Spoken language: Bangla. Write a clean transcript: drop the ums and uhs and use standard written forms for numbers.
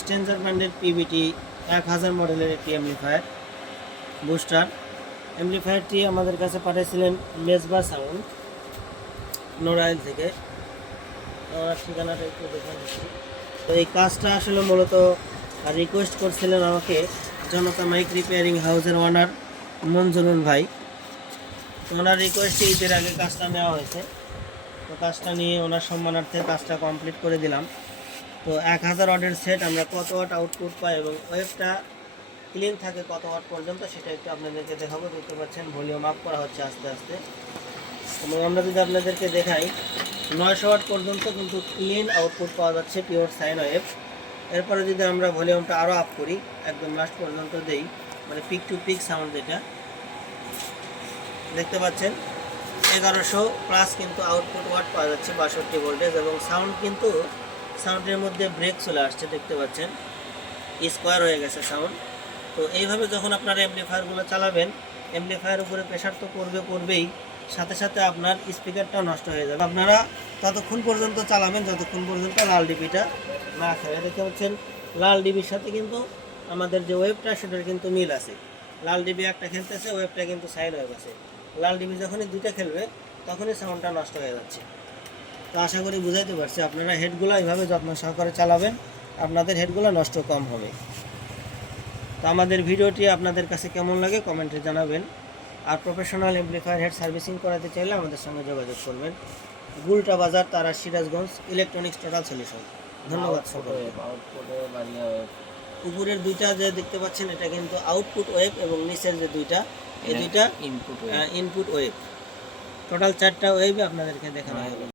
স্ট্রেঞ্জার ব্র্যান্ডের পিবিটি 1000 মডেলের একটি অ্যাম্পলিফায়ার বুস্টার। অ্যাম্পলিফায়ারটি আমাদের কাছে পাঠিয়েছিলেন মেজবা সাউন্ড নড়াইল থেকে। আমার ঠিকানাটা একটু দেখে নিচ্ছি। তো এই কাজটা আসলে মূলত রিকোয়েস্ট করছিলেন আমাকে জনতা মাইক রিপেয়ারিং হাউসের ওনার মঞ্জুরুল ভাই। তো ওনার রিকোয়েস্টে ঈদের আগে কাজটা নেওয়া হয়েছে। তো কাজটা নিয়ে ওনার সম্মানার্থে কাজটা কমপ্লিট করে দিলাম। তো 1000 ওয়াটের সেট আমরা কত ওয়াট আউটপুট পাই এবং ওয়েভটা ক্লিন থাকে কত ওয়াট পর্যন্ত সেটা একটু আপনাদেরকে দেখাবো। দেখতে পাচ্ছেন ভলিউম আপ করা হচ্ছে আস্তে আস্তে। এবং আমরা যদি আপনাদেরকে দেখাই 900 ওয়াট পর্যন্ত কিন্তু ক্লিন আউটপুট পাওয়া যাচ্ছে পিওর সাইন ওয়েভ। এরপরে যদি আমরা ভলিউমটা আরও আপ করি একদম লাস্ট পর্যন্ত দেই, মানে পিক টু পিক সাউন্ড যেটা দেখতে পাচ্ছেন 1100 প্লাস কিন্তু আউটপুট ওয়াট পাওয়া যাচ্ছে 62 ভোল্টেজ। এবং সাউন্ড কিন্তু সাউন্ডের মধ্যে ব্রেক চলে আসছে, দেখতে পাচ্ছেন স্কোয়ার হয়ে গেছে সাউন্ড। তো এইভাবে যখন আপনারা অ্যাম্পলিফায়ারগুলো চালাবেন, অ্যাম্পলিফায়ার উপরে প্রেশার তো পড়বেই, সাথে সাথে আপনার স্পিকারটাও নষ্ট হয়ে যাবে। আপনারা ততক্ষণ পর্যন্ত চালাবেন যতক্ষণ পর্যন্ত লাল ডিবিটা না খেলে। দেখতে পাচ্ছেন লাল ডিবির সাথে কিন্তু আমাদের যে ওয়েভটা সেটার কিন্তু মিল আছে। লাল ডিবি একটা খেলতেছে, ওয়েভটা কিন্তু সাইন হয়ে গেছে। লাল ডিবি যখনই দুইটা খেলবে তখনই সাউন্ডটা নষ্ট হয়ে যাচ্ছে। তো আশা করি বুঝাইতে পারছি। আপনারা হেডগুলো এইভাবে যত্ন সহকারে চালাবেন, আপনাদের হেডগুলো নষ্ট কম হবে। তো আমাদের ভিডিওটি আপনাদের কাছে কেমন লাগে কমেন্টে জানাবেন। আর প্রফেশনাল অ্যাম্পলিফায়ার হেড সার্ভিসিং করাতে চাইলে আমাদের সঙ্গে যোগাযোগ করবেন। গুলটা বাজার, তারা, সিরাজগঞ্জ, ইলেকট্রনিক্স টোটাল সলিউশন। ধন্যবাদ সকলকে। উপরের দুইটা যে দেখতে পাচ্ছেন এটা কিন্তু আউটপুট ওয়েভ এবং নিচের যে দুইটা এই দুইটা ইনপুট ওয়েভ। টোটাল 4টা ওয়েভ আপনাদেরকে দেখানো হলো।